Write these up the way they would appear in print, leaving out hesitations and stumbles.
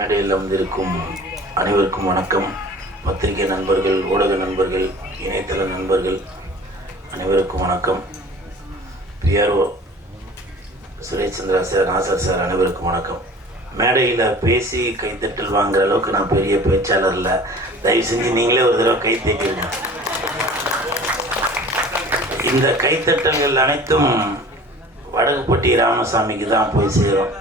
மேடையில் வந்திருக்கும் அனைவருக்கும் வணக்கம். பத்திரிகை நண்பர்கள், ஊடக நண்பர்கள், இணையதள நண்பர்கள் அனைவருக்கும் வணக்கம். PRO Suresh Chandra sir, Nassar sir அனைவருக்கும் வணக்கம். மேடையில் பேசி கைத்தட்டல் வாங்குற அளவுக்கு நான் பெரிய பேச்சாளர் இல்லை. தயவு செஞ்சு நீங்களே ஒரு தடவை கை தட்டிடுங்க. இந்த கைத்தட்டல்கள் அனைத்தும் வடகுப்பட்டி ராமசாமிக்கு தான் போய் சேரும்.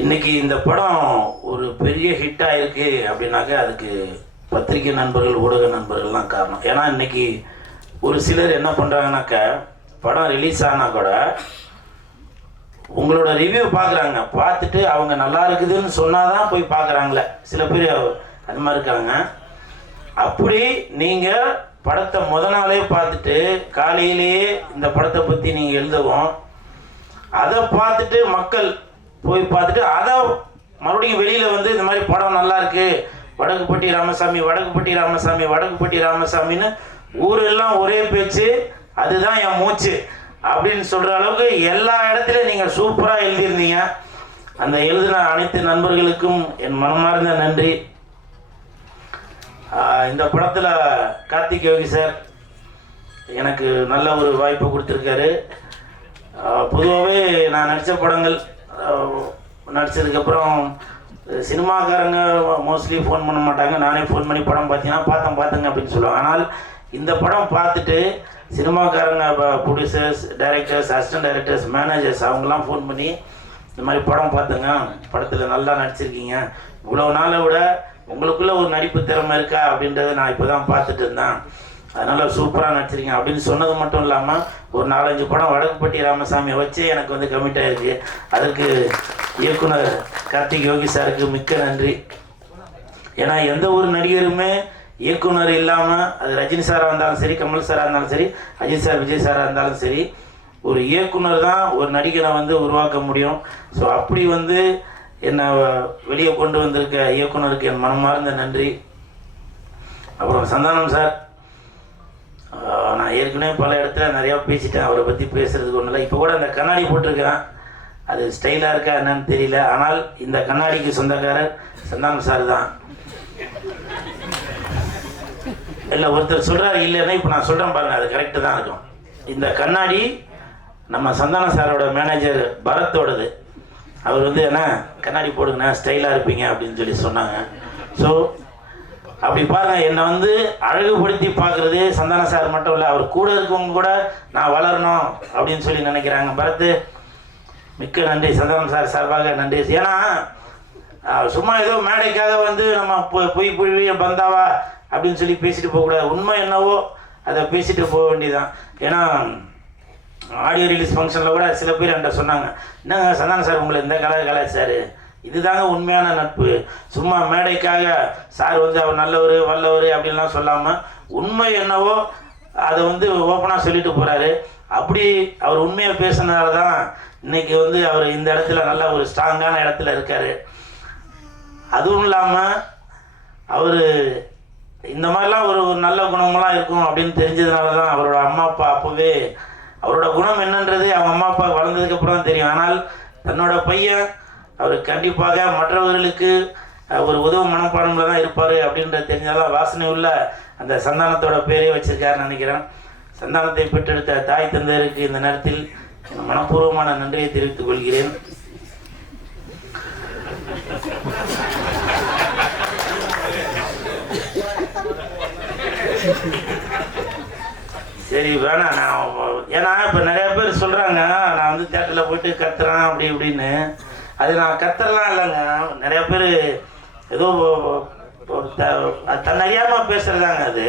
இன்றைக்கி இந்த படம் ஒரு பெரிய ஹிட்டாக இருக்குது அப்படின்னாக்க அதுக்கு பத்திரிகை நண்பர்கள், ஊடக நண்பர்கள் தான் காரணம். ஏன்னா இன்றைக்கி ஒரு சிலர் என்ன பண்ணுறாங்கனாக்கா, படம் ரிலீஸ் ஆனால் கூட உங்களோட ரிவ்யூ பார்க்குறாங்க, பார்த்துட்டு அவங்க நல்லா இருக்குதுன்னு சொன்னால் தான் போய் பார்க்குறாங்களே. சில பேர் அது மாதிரி இருக்காங்க. அப்படி நீங்கள் படத்தை நாளே பார்த்துட்டு காலையிலேயே இந்த படத்தை பற்றி நீங்கள் எழுதவும், அதை பார்த்துட்டு மக்கள் போய் பார்த்துட்டு அதை மறுபடியும் வெளியில் வந்து இந்த மாதிரி படம் நல்லா இருக்குது, வடகுப்பட்டி ராமசாமி, வடகுப்பட்டி ராமசாமி, வடகுப்பட்டி ராமசாமின்னு ஊரெல்லாம் ஒரே பேச்சு, அதுதான் என் மூச்சு அப்படின்னு சொல்கிற அளவுக்கு எல்லா இடத்துலையும் நீங்கள் சூப்பராக எழுதியிருந்தீங்க. அந்த எழுதின அனைத்து நண்பர்களுக்கும் என் மனமார்ந்த நன்றி. இந்த படத்தில் கார்த்திக் யோகி சார் எனக்கு நல்ல ஒரு வாய்ப்பை கொடுத்துருக்காரு. பொதுவாகவே நான் நடித்த படங்கள் நடித்ததுக்கப்புறம் சினிமாக்காரங்க மோஸ்ட்லி ஃபோன் பண்ண மாட்டாங்க. நானே ஃபோன் பண்ணி படம் பார்த்துங்க அப்படின்னு சொல்லுவேன். ஆனால் இந்த படம் பார்த்துட்டு சினிமாக்காரங்க, producers, directors, assistant directors, managers அவங்கெல்லாம் ஃபோன் பண்ணி இந்த மாதிரி படம் பார்த்துங்க, படத்தில் நல்லா நடிச்சிருக்கீங்க, இவ்வளோ நாளை விட உங்களுக்குள்ளே ஒரு நடிப்பு திறமை இருக்கா அப்படின்றத நான் இப்போ தான் பார்த்துட்டு இருந்தேன், அதனால் சூப்பராக நடிச்சிருக்கீங்க அப்படின்னு சொன்னது மட்டும் இல்லாமல் ஒரு 4-5 படம் வடகுப்பட்டி ராமசாமியை வச்சு எனக்கு வந்து கமிட் ஆகிருக்கு. அதற்கு இயக்குனர் கார்த்திக் யோகி சாருக்கு மிக்க நன்றி. ஏன்னா எந்த ஒரு நடிகருமே இயக்குனர் இல்லாமல், அது ரஜினி சாராக இருந்தாலும் சரி, கமல் சாராக இருந்தாலும் சரி, அஜித் சார், விஜய் சாராக இருந்தாலும் சரி, ஒரு இயக்குனர் தான் ஒரு நடிகனை வந்து உருவாக்க முடியும். ஸோ அப்படி வந்து என்னை வெளியே கொண்டு வந்திருக்க இயக்குனருக்கு என் மனமார்ந்த நன்றி. அப்புறம் சந்தானம் சார், நான் ஏற்கனவே பல இடத்துல நிறையா பேசிட்டேன், அவரை பற்றி பேசுகிறதுக்கு ஒன்றும் இல்லை. இப்போ கூட அந்த கண்ணாடி போட்டிருக்கேன், அது ஸ்டைலாக இருக்கா என்னன்னு தெரியல, ஆனால் இந்த கண்ணாடிக்கு சொந்தக்காரர் சந்தானம் சார் தான். இல்லை, ஒருத்தர் சொல்கிறாரு இல்லைன்னா இப்போ நான் சொல்கிறேன் பாருங்கள், அது கரெக்டு தான் இருக்கும். இந்த கண்ணாடி நம்ம சந்தானம் சாரோட மேனேஜர் பரத்தோடது. அவர் வந்து என்ன கண்ணாடி போடுங்கண்ணா, ஸ்டைலாக இருப்பீங்க அப்படின்னு சொல்லி சொன்னாங்க. ஸோ அப்படி பாருங்கள், என்னை வந்து அழகுபடுத்தி பார்க்குறது சந்தானம் சார் மட்டும் இல்லை, அவர் கூட இருக்கவங்க கூட நான் வளரணும் அப்படின்னு சொல்லி நினைக்கிறாங்க. பரத்து, மிக்க நன்றி. சந்தானம் சார் சார்பாக நன்றி. ஏன்னா சும்மா ஏதோ மேடைக்காக வந்து நம்ம பொய் பந்தாவா அப்படின்னு சொல்லி பேசிட்டு போகக்கூடாது. உண்மை என்னவோ அதை பேசிட்டு போக வேண்டியதான். ஏன்னா ஆடியோ ரிலீஸ் ஃபங்க்ஷனில் கூட சில பேர் என்கிட்ட சொன்னாங்க, என்னங்க சந்தானம் சார் உங்களை இந்த கலாச்சார் சார், இதுதாங்க உண்மையான நட்பு. சும்மா மேடைக்காக சார் வந்து அவர் நல்லவர் வல்லவர் அப்படின்லாம் சொல்லாமல் உண்மை என்னவோ அதை வந்து ஓப்பனாக சொல்லிட்டு போகிறாரு. அப்படி அவர் உண்மையை பேசுனதால தான் இன்றைக்கி வந்து அவர் இந்த இடத்துல நல்ல ஒரு ஸ்ட்ராங்கான இடத்துல இருக்கார். அதுவும் இல்லாமல் அவர் இந்த மாதிரிலாம் ஒரு நல்ல குணமெல்லாம் இருக்கும் அப்படின்னு தெரிஞ்சதுனால தான் அவரோட அம்மா அப்பா அப்போவே அவரோட குணம் என்னன்றது அவங்க அம்மா அப்பா வளர்ந்ததுக்கப்புறம் தான் தெரியும். ஆனால் தன்னோட பையன் அவர் கண்டிப்பாக மற்றவர்களுக்கு ஒரு உதவும் மனப்பான்மையில் தான் இருப்பார் அப்படின்றது தெரிஞ்சாலும் வாசனை உள்ள அந்த சந்தானத்தோட பேரே வச்சிருக்காருன்னு நினைக்கிறேன். சந்தானத்தை பெற்றெடுத்த தாய் தந்தையருக்கு இந்த நேரத்தில் மனப்பூர்வமான நன்றியை தெரிவித்துக் கொள்கிறேன். சரி வேணாம், நான் ஏன்னா இப்போ நிறையா பேர் சொல்கிறாங்க நான் வந்து தேட்டரில் போயிட்டு கத்துறேன் அப்படி இப்படின்னு. அது நான் கத்துறலாம் இல்லைங்க, நிறையா பேர் ஏதோ தன்னறியாமல் பேசுகிறதாங்க. அது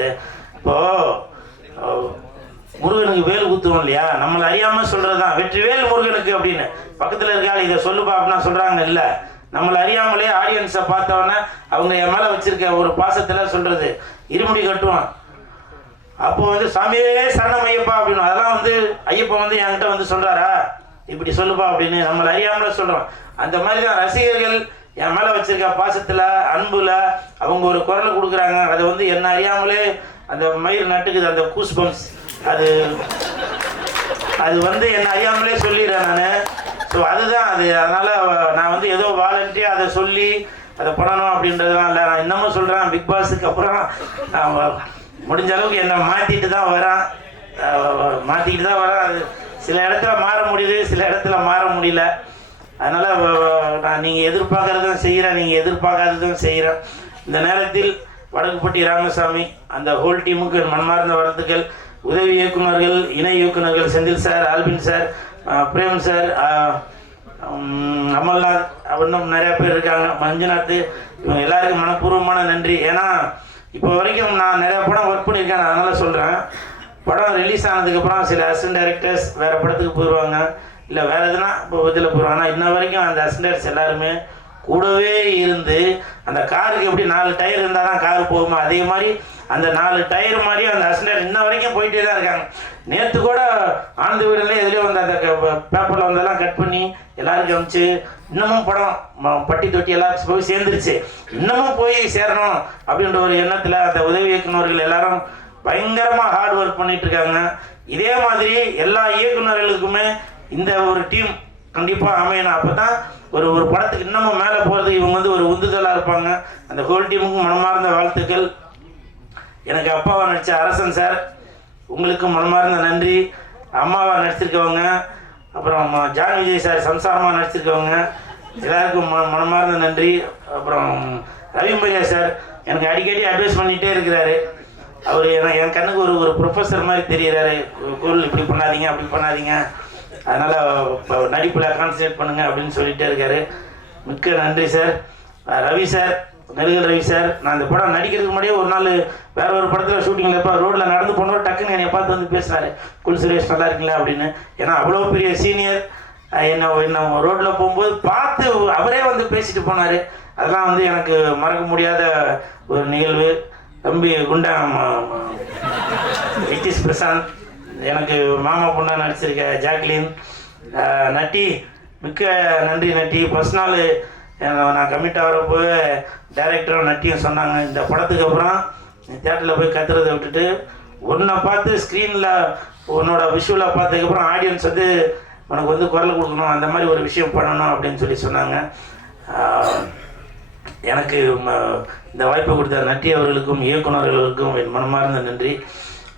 இப்போது முருகனுக்கு வேல் குத்துவோம் இல்லையா, நம்மளை அறியாமல் சொல்கிறது தான் வெற்றிவேல் முருகனுக்கு அப்படின்னு. பக்கத்தில் இருக்காள் இதை சொல்லுப்பா அப்படின்னா சொல்கிறாங்க. இல்லை, நம்மளை அறியாமலே ஆடியன்ஸை பார்த்தவொன்னே அவங்க என் மேலே வச்சுருக்க ஒரு பாசத்தில் சொல்கிறது இருமுடி கட்டுவான். அப்போ வந்து சாமியே சரணம் ஐயப்பா அப்படின்னு, அதெல்லாம் வந்து ஐயப்பா வந்து என்கிட்ட வந்து சொல்கிறாரா இப்படி சொல்லுப்பா அப்படின்னு நம்மளை அறியாமலே சொல்கிறோம். அந்த மாதிரி தான் ரசிகர்கள் என் மேலே வச்சுருக்க பாசத்தில், அன்புல அவங்க ஒரு குரலை கொடுக்குறாங்க. அதை வந்து என்ன அறியாமலே அந்த மயிர் நட்டுக்குது, அந்த கூஸ் பம்ப்ஸ், அது வந்து என்ன அறியாமலே சொல்லிடுறேன் நான். ஸோ ஸோ அதுதான் அது. அதனால் நான் வந்து ஏதோ வாலண்டியாக அதை சொல்லி அதை பண்ணணும் அப்படின்றதுலாம் இல்லை. நான் இன்னமும் சொல்கிறேன், பிக் பாஸுக்கு அப்புறம் நான் முடிஞ்ச அளவுக்கு என்னை மாற்றிக்கிட்டு தான் வரேன். அது சில இடத்துல மாற முடியுது, சில இடத்துல மாற முடியல. அதனால் நான் நீங்கள் எதிர்பார்க்கறதும் செய்கிறேன், நீங்கள் எதிர்பார்க்காததும் செய்கிறேன். இந்த நேரத்தில் வடக்குப்பட்டி ராமசாமி அந்த ஹோல் டீமுக்கு மனமார்ந்த வாழ்த்துக்கள். உதவி இயக்குநர்கள், இணை இயக்குநர்கள் Senthil sir, Albin sir, Prem sir, Amalnath, இன்னும் நிறையா பேர் இருக்காங்க, மஞ்சுநாத், இவங்க எல்லாருக்கும் மனப்பூர்வமான நன்றி. ஏன்னா இப்போ வரைக்கும் நான் நிறையா படம் ஒர்க் பண்ணியிருக்கேன், அதனால் சொல்கிறேன். படம் ரிலீஸ் ஆனதுக்கப்புறம் சில அசிஸ்டன்ட் டைரக்டர்ஸ் வேறு படத்துக்கு போயிடுவாங்க, இல்லை வேறு எதுனா இப்போ இதில் போயிடுவாங்க. ஆனால் இன்ன வரைக்கும் அந்த அசிஸ்டன்ட்ஸ் எல்லாருமே கூடவே இருந்து அந்த காருக்கு எப்படி 4 டயர் இருந்தால் தான் கார் போகுமா, அதே மாதிரி அந்த 4 டயர் மாதிரி அந்த அசிஸ்டன்ட் இன்ன வரைக்கும் போயிட்டே தான் இருக்காங்க. நேற்று கூட ஆனந்த வீடுலேயே எதுலேயோ வந்து அந்த பேப்பரில் வந்தெல்லாம் கட் பண்ணி எல்லாருக்கும் அனுப்பிச்சு, இன்னமும் படம் பட்டி தொட்டி எல்லாருக்கும் போய் சேர்ந்துருச்சு, இன்னமும் போய் சேரணும் அப்படின்ற ஒரு எண்ணத்தில் அந்த உதவி இயக்குநர்கள் எல்லாரும் பயங்கரமாக ஹார்ட் ஒர்க் பண்ணிட்டு இருக்காங்க. இதே மாதிரி எல்லா இயக்குநர்களுக்குமே இந்த ஒரு டீம் கண்டிப்பாக அமையணும். அப்போ தான் ஒரு படத்துக்கு இன்னமும் மேலே போகிறது இவங்க வந்து ஒரு உந்துதலாக இருப்பாங்க. அந்த ஹோல் டீமுக்கும் மனமார்ந்த வாழ்த்துக்கள். எனக்கு அப்பாவை நடித்த அரசன் சார், உங்களுக்கும் மனமார்ந்த நன்றி. அம்மாவாக நடிச்சிருக்கவங்க, அப்புறம் ஜான் விஜய் சார் சம்சாரமாக நடிச்சிருக்கவங்க எல்லாருக்கும் மனமார்ந்த நன்றி. அப்புறம் ரவிமரியா சார் எனக்கு அடிக்கடி அட்வைஸ் பண்ணிகிட்டே இருக்கிறாரு. அவர் என் கண்ணுக்கு ஒரு ப்ரொஃபஸர் மாதிரி தெரிகிறாரு. குரல் இப்படி பண்ணாதீங்க, அப்படி பண்ணாதீங்க, அதனால் நடிப்பில் கான்சன்ட்ரேட் பண்ணுங்க அப்படின்னு சொல்லிகிட்டே இருக்காரு. மிக்க நன்றி சார். ரவி சார், நெருகல் ரவி சார், நான் இந்த படம் நடிக்கிறதுக்கு முன்னாடியே ஒரு நாள் வேற ஒரு படத்தில் ஷூட்டிங்கில் இருப்பா, ரோட்டில் நடந்து போனோம், டக்குன்னு என்னை பார்த்து வந்து பேசினார், குல் சுரேஷ் நல்லா இருக்கீங்களா அப்படின்னு. ஏன்னா அவ்வளோ பெரிய சீனியர், என்ன ரோட்டில் போகும்போது பார்த்து அவரே வந்து பேசிட்டு போனார். அதெல்லாம் வந்து எனக்கு மறக்க முடியாத ஒரு நிகழ்வு. தம்பி குண்டா நிதிஷ் பிரசாந்த், எனக்கு மாமா பொண்ணா நடிச்சிருக்க ஜாக்லின், நட்டி, மிக்க நன்றி நட்டி. ஃபர்ஸ்ட் நாள் நான் கமிட் ஆகிறப்போ டைரக்டரும் நட்டியும் சொன்னாங்க, இந்த படத்துக்கு அப்புறம் தியேட்டரில் போய் கத்துறதை விட்டுட்டு உன்னை பார்த்து ஸ்க்ரீனில் உன்னோட விஷுவலை பார்த்ததுக்கப்புறம் ஆடியன்ஸ் வந்து உனக்கு வந்து குரல் கொடுக்கணும், அந்த மாதிரி ஒரு விஷயம் பண்ணணும் அப்படின்னு சொல்லி சொன்னாங்க. எனக்கு இந்த வாய்ப்பை கொடுத்த நட்டி அவர்களுக்கும் இயக்குநர்களுக்கும் என் மனமார்ந்த நன்றி.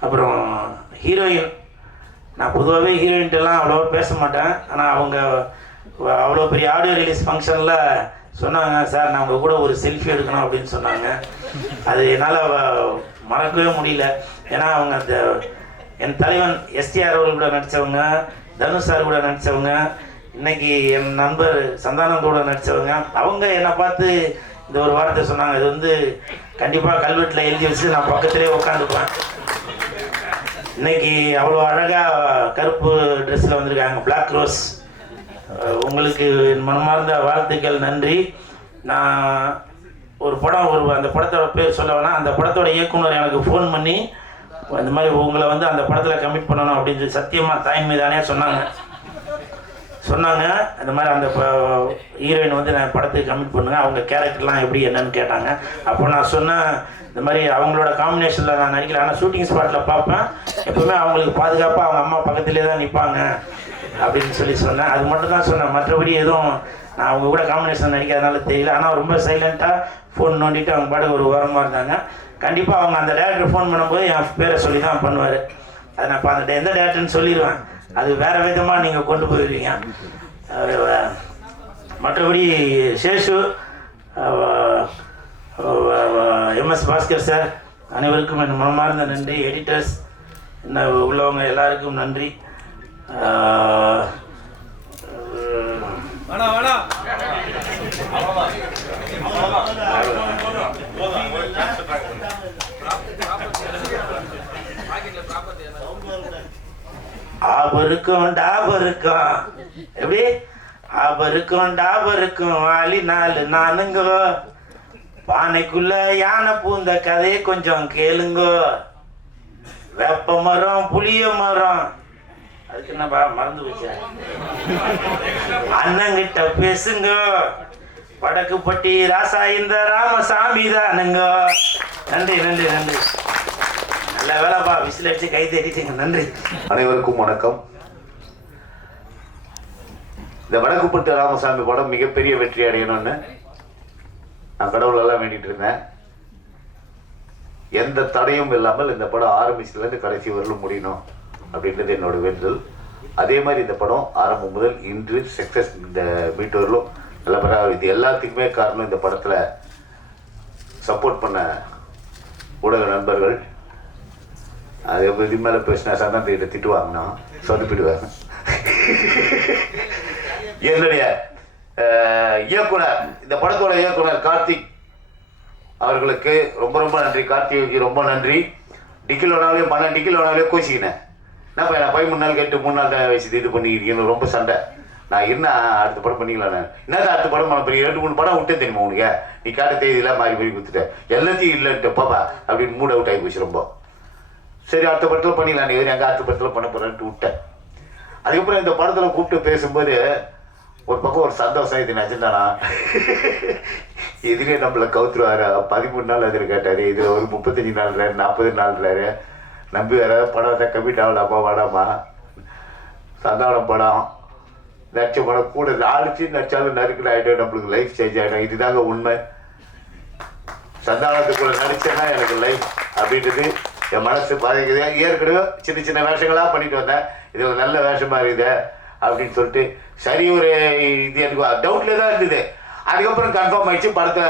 அப்புறம் ஹீரோயின், நான் பொதுவாகவே ஹீரோயின்ட்டெல்லாம் அவ்வளோவா பேச மாட்டேன். ஆனால் அவங்க அவ்வளோ பெரிய ஆடியோ ரிலீஸ் ஃபங்க்ஷனில் சொன்னாங்க, சார் நான் உங்கள் கூட ஒரு செல்ஃபி எடுக்கணும் அப்படின்னு சொன்னாங்க. அது என்னால் மறக்கவே முடியல. ஏன்னா அவங்க அந்த என் தலைவன் எஸ்டிஆர் அவர்கள் கூட நடித்தவங்க, தனுஷ் சார் கூட நடித்தவங்க, இன்னைக்கு என் நண்பர் சந்தானம் கூட நடித்தவங்க, அவங்க என்னை பார்த்து இந்த ஒரு வார்த்தை சொன்னாங்க. இது வந்து கண்டிப்பாக கல்வெட்டில் எழுதி வச்சு நான் பக்கத்துலேயே உட்காந்துப்பேன். இன்னைக்கு அவ்வளோ அழகாக கருப்பு ட்ரெஸ்ஸில் வந்திருக்காங்க, பிளாக் ரோஸ். உங்களுக்கு என் மனமார்ந்த வாழ்த்துக்கள், நன்றி. நான் ஒரு படம் அந்த படத்தோட பேர் சொல்ல வேணாம், அந்த படத்தோட இயக்குனர் எனக்கு ஃபோன் பண்ணி இந்த மாதிரி உங்களை வந்து அந்த படத்தில் கமிட் பண்ணணும் அப்படின்னு சொல்லி சத்தியமாக தாயின் மீதானே சொன்னாங்க. இந்த மாதிரி அந்த ஹீரோயின் வந்து நான் படத்துக்கு கமிட் பண்ணுங்க, அவங்க கேரக்டர்லாம் எப்படி என்னன்னு கேட்டாங்க. அப்போ நான் சொன்னேன், இந்த மாதிரி அவங்களோட காம்பினேஷனில் நான் நடிக்கல, ஆனால் ஷூட்டிங் ஸ்பாட்டில் பார்ப்பேன், எப்போவுமே அவங்களுக்கு பாதுகாப்பாக அவங்க அம்மா பக்கத்துலேயே தான் நிற்பாங்க அப்படின்னு சொல்லி சொன்னேன். அது மட்டும் தான் சொன்னேன், மற்றபடி எதுவும் நான் அவங்க கூட காம்பினேஷன் நடிக்காதனால தெரியல. ஆனால் ரொம்ப சைலண்ட்டாக ஃபோன் நோண்டிட்டு அவங்க பாட்டுக்கு ஒரு ஓரமாக இருந்தாங்க. கண்டிப்பாக அவங்க அந்த டேரக்டர் ஃபோன் பண்ணும்போது என் பேரை சொல்லி தான் பண்ணுவார். அதை நான் இப்போ அந்த எந்த டேரக்டர்னு சொல்லிடுவேன், அது வேறு விதமாக நீங்கள் கொண்டு போயிடுவீங்க. மற்றபடி சேஷு, எம்எஸ் பாஸ்கர் சார், அனைவருக்கும் என் மனமார்ந்த நன்றி. எடிட்டர்ஸ் இன்னும் உள்ளவங்க எல்லாருக்கும் நன்றி. ஆபருக்கும் டாபருக்கும் எப்படி ஆபருக்கும் டாபருக்கும் வாலி 4 நானுங்கோ, பானைக்குள்ள யானை பூந்த கதையை கொஞ்சம் கேளுங்கோ, வேப்ப மரம் புளிய மரம், அதுக்கு என்னப்பா மறந்து போச்சா, அண்ணங்கிட்ட பேசுங்க, வடக்குப்பட்டி ராசா இந்த ராமசாமி தானுங்க. நன்றி நன்றி நன்றி. நல்ல வேலைப்பா, விசில் அடிச்சு கை தட்டிட்டீங்க, நன்றி. அனைவருக்கும் வணக்கம். இந்த வடக்குப்பட்டு ராமசாமி படம் மிகப்பெரிய வெற்றி அடையணும்னு நான் கடவுளெல்லாம் வேண்டிட்டு இருந்தேன். எந்த தடையும் இல்லாமல் இந்த படம் ஆரம்பிச்சதுலேருந்து கடைசி வரலும் முடியணும் அப்படின்றது என்னோட வேண்டுதல். அதே மாதிரி இந்த படம் ஆரம்பம் முதல் இன்று சக்ஸஸ் இந்த மீட் வரலும் நல்ல பரவாயில்ல. இது எல்லாத்துக்குமே காரணம் இந்த படத்தில் சப்போர்ட் பண்ண ஊடக நண்பர்கள். அது இது மேலே பேசினா சந்தானத்திட்ட திட்டு வாங்கினா சொதப்பிடுவாங்க. என்னுடைய இயக்குனர், இந்த படத்தோட இயக்குனர் கார்த்திக் அவர்களுக்கு ரொம்ப ரொம்ப நன்றி. கார்த்திக்கு ரொம்ப நன்றி. டிக்கிலோனாவே டிக்கிலோனாவே கோச்சிக்கினேன். என்ன நான் 13 நாள் கேட்டு 3 நாள் தான் வச்சு இது பண்ணிக்கிறீங்கன்னு ரொம்ப சண்டை. நான் என்ன அடுத்த படம் பண்ணிக்கலாம். நான் என்னதான் அடுத்த படம் பண்ண போறீங்க? 2-3 படம் விட்டே தெரியுமா உனக்கு? நீ கேட்ட தேதியெல்லாம் மாறி மாறி கொடுத்துட்டேன், எல்லாத்தையும் இல்லைன்ட்டு பாப்பா அப்படின்னு மூட் அவுட் ஆகி போச்சு ரொம்ப. சரி அடுத்த படத்தில் பண்ணிக்கலாம், நீ எங்கே அடுத்த படத்தில் பண்ண போறேன்ட்டு விட்டேன். அதுக்கப்புறம் இந்த படத்தில் கூப்பிட்டு பேசும்போது ஒரு பக்கம் ஒரு சந்தோஷம். இது நிஜம்தானா? எதிரே நம்மளை கவுத்துருவாரு. 13 நாள் அதில் கேட்டார். இது ஒரு 35 நாள்றாரு, 40 நாள்றாரு. நம்பி வேற படம் தான் கம்மிட் ஆகலாமா வேணாமா? சந்தானம் படம் நடிச்ச படம் கூட ஆடிச்சு நடிச்சாலும் நறுக்கில் ஆகிடும், நம்மளுக்கு லைஃப் சேஞ்ச் ஆகிடும். இதுதாங்க உண்மை. சந்தானத்துக்குள்ள நடிச்சேன்னா எனக்கு லைஃப் அப்படின்றது என் மனசு பாதிக்குது. ஏற்கனவே சின்ன சின்ன வேஷங்களாக பண்ணிட்டு வந்தேன், இது ஒரு நல்ல வேஷமாக இருக்குது அப்படின்னு சொல்லிட்டு சரி ஒரு இது எனக்கு டவுட்ல தான் இருந்தது. அதுக்கப்புறம் கன்ஃபார்ம் ஆயிடுச்சு. படத்தை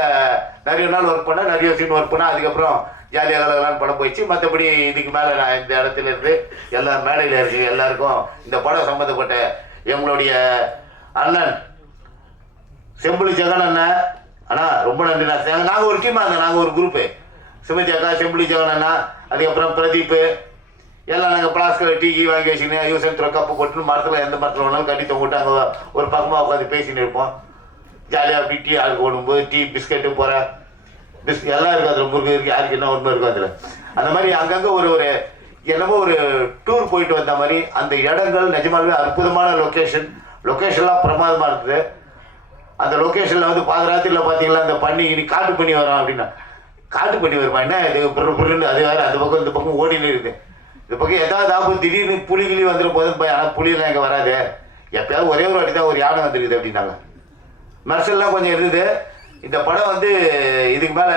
நிறைய நாள் ஒர்க் பண்ணேன், நிறைய சீன் ஒர்க் பண்ணேன். அதுக்கப்புறம் ஜாலியாக கலகலான்னு படம் போயிடுச்சு. மற்றபடி இதுக்கு மேலே நான் இந்த இடத்துல இருந்து எல்லா மேடையில் இருக்கு எல்லாருக்கும் இந்த படம் சம்மந்தப்பட்ட எங்களுடைய அண்ணன் செம்பிளி ஜெகன் அண்ணன் அண்ணா ரொம்ப நன்றி. நாங்கள் ஒரு டீமாக இருந்தோம், நாங்கள் ஒரு குரூப்பு. சுமதி அக்கா, செம்பிளி ஜெகன் அண்ணா, அதுக்கப்புறம் பிரதீப் எல்லாம் நாங்கள் பிளாஸ்டிக் டீ வாங்கி வச்சுக்கினேன். யூசன் கப்பு கொட்டு மரத்தில் எந்த மரத்தில் வேணாலும் கட்டி தொங்கிட்டு அங்கே ஒரு பக்கமாக உட்காந்து பேசின்னு இருப்போம். ஜாலியாக அப்படி டீ ஆளுக்கு ஓடும்போது டீ பிஸ்கெட்டு போகிற எல்லாம் இருக்கும். அதில் முருகு இருக்குது, யாருக்கு என்ன உண்மை இருக்கும் அதில். அந்த மாதிரி அங்கங்கே ஒரு ஒரு என்னமோ ஒரு டூர் போயிட்டு வந்த மாதிரி அந்த இடங்கள் நிஜமாகவே அற்புதமான லொக்கேஷன்லாம் பிரமாதமாக இருக்குது. அந்த லொக்கேஷனில் வந்து பாதராத்திரியில் பார்த்தீங்களா அந்த பண்ணி இனி காட்டு பண்ணி வரோம் அப்படின்னா காட்டு பண்ணி வருமா என்ன இது புருன்னு அது வேறு அந்த பக்கம் இந்த பக்கம் ஓடினு இருக்குது. இந்த பக்கம் ஏதாவது ஆகும் திடீர்னு புலிகிளி வந்துடும் போதும் போய். ஆனால் புலியெல்லாம் இங்கே வராது, எப்பயாவது ஒரே ஒரு வாட்டி தான் ஒரு யானை வந்துருக்குது அப்படின்னாங்க. மெர்சல்லாம் கொஞ்சம் இருந்தது. இந்த படம் வந்து இதுக்கு மேலே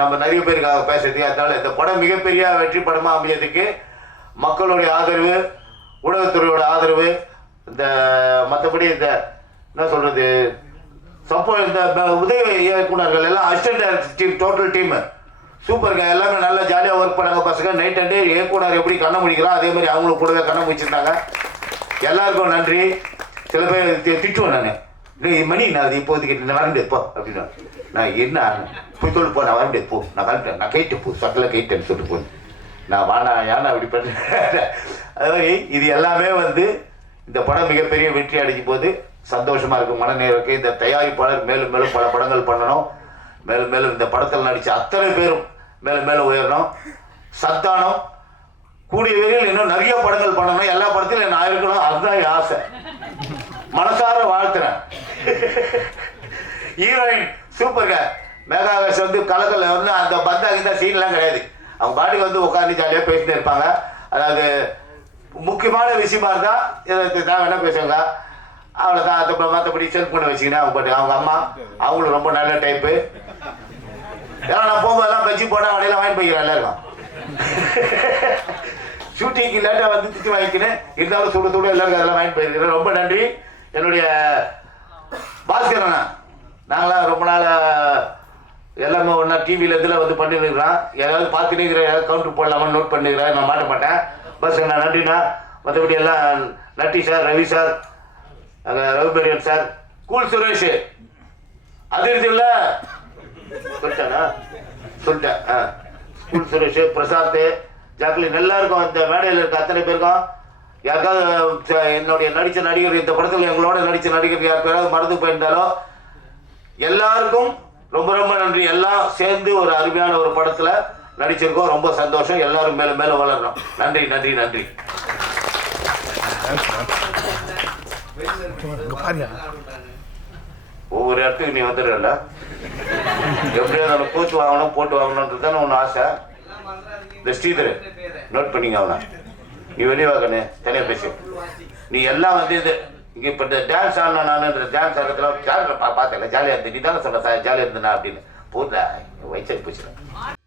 நம்ம நிறைய பேருக்காக பேசுறதுக்கு, அதனால இந்த படம் மிகப்பெரிய வெற்றி படமாக அமைஞ்சதுக்கு மக்களுடைய ஆதரவு, ஊடகத்துறையோட ஆதரவு, இந்த மற்றபடி இந்த என்ன சொல்கிறது இந்த உதவி இயக்குனர்கள் எல்லாம் அசிஸ்டன்ட் டீம் டோட்டல் டீம் சூப்பருங்க. எல்லாமே நல்லா ஜாலியாக ஒர்க் பண்ணாங்க பசங்க. நைட் அண்ட் டே இயக்குனர் எப்படி கண்ணை முடிக்கிறான் அதே மாதிரி அவங்களும் கூடவே கண்ணை முடிச்சிருந்தாங்க. எல்லாருக்கும் நன்றி. சில பேர் திட்டுவேன் நான், மணி நான் அது இப்போதைக்கு நான் வர முடியாது போ அப்படின்னா. நான் என்ன போய் சொல்லு போ, நான் வர முடியாது போ, நான் கிளம்பிட்டேன், நான் கேட்டேன் போ, சட்டில் கேட்டேன்னு சொல்லிட்டு போய் நான் வானா யானை அப்படி பண்ணேன். அது மாதிரி இது எல்லாமே வந்து இந்த படம் மிகப்பெரிய வெற்றி அடைக்கும் போது சந்தோஷமாக இருக்கும், மனநேரம் இருக்குது. இந்த தயாரிப்பாளர் மேலும் மேலும் பல படங்கள் பண்ணணும், மேலும் மேலும் இந்த படத்தில் நடித்த அத்தனை பேரும் மேலும் மேலும் உயரணும். சந்தானம் கூடிய வரையில் இன்னும் நிறைய படங்கள் பண்ணணும், எல்லா படத்திலும் நான் இருக்கணும், அதுதான் என் ஆசை. மனசார வாழ்த்துறேன். ஹீரோயின் சூப்பருங்க. மேகாவேஷ் வந்து கலக்கல்ல வந்து அந்த பந்தாகிந்த சீன்லாம் கிடையாது. அவங்க பாட்டுக்கு வந்து உட்காந்து ஜாலியாக பேசிட்டு இருப்பாங்க. அதாவது முக்கியமான விஷயமா இருந்தால் தான் வேணா பேசுவாங்க, அவ்வளோதான். அது மற்றபடி செல்ஃபோனை வச்சுக்கினேன் அவங்க பாட்டு. அவங்க அம்மா அவங்களும் ரொம்ப நல்ல டைப்பு. ஏன்னா நான் போகும்போதெல்லாம் பஜ்ஜி போனால் அவனையெல்லாம் வாங்கி போய்க்கிறேன் எல்லாருக்கும். ஷூட்டிங்க்கு இல்லாட்டா வந்து திச்சு வாங்கிக்கினேன், இருந்தாலும் சுட சுட எல்லாருக்கும் அதெல்லாம் வாங்கி போயிருக்கிறேன். ரொம்ப நன்றி. என்னுடைய பாஸ்கரண்ணா, நாங்களாம் ரொம்ப நாள் எல்லாமே ஒன்றா டிவியில் இதில் வந்து பண்ணிருக்கிறோம். யாராவது பார்த்துன்னுக்கிற யாராவது கவுண்டர் போடலாமான்னு நோட் பண்ணிக்கிறேன், நான் மாட்ட மாட்டேன். பாஸ்கரண்ணா நன்றிண்ணா. மற்றபடி எல்லாம் நட்டி சார், ரவி சார், ரவிபரியன் சார், கூல் சுரேஷ் அதிர்ச்சி இல்லை சொல்லிட்டேண்ணா சொல்லிட்டேன். கூல் சுரேஷ், பிரசாந்த், ஜாக்லின் எல்லாருக்கும் இந்த மேடையில் இருக்க அத்தனை பேருக்கும், யாருக்காவது என்னுடைய நடித்த நடிகர் இந்த படத்தில் எங்களோட நடித்த நடிகர் யாருக்காவது மறந்து போயிருந்தாலும் எல்லாருக்கும் ரொம்ப ரொம்ப நன்றி. எல்லாம் சேர்ந்து ஒரு அருமையான ஒரு படத்தில் நடிச்சிருக்கோம். ரொம்ப சந்தோஷம். எல்லாரும் மேலும் மேலும் வளரணும். நன்றி நன்றி நன்றி. ஒவ்வொரு இடத்துக்கு நீ வந்துடுறல, எப்படியா நான் கோச்சு வாங்கணும் போட்டு வாங்கணுன்றது தானே ஒன்று ஆசை. இந்த ஸ்ரீதர் நோட் பண்ணிங்க, அவனை நீ வெளியே வாங்கண்ணே தனியாக பேசு. நீ எல்லாம் வந்து இது இங்கே இப்போ இந்த டான்ஸ் ஆடினா நான் இந்த டான்ஸ் ஆடுறதுல ஜாலியில் பார்த்தேன் ஜாலியாக இருந்து நீ தானே சொல்ல ஜாலியாக இருந்தேனா அப்படின்னு போதா வயசாகி போச்சு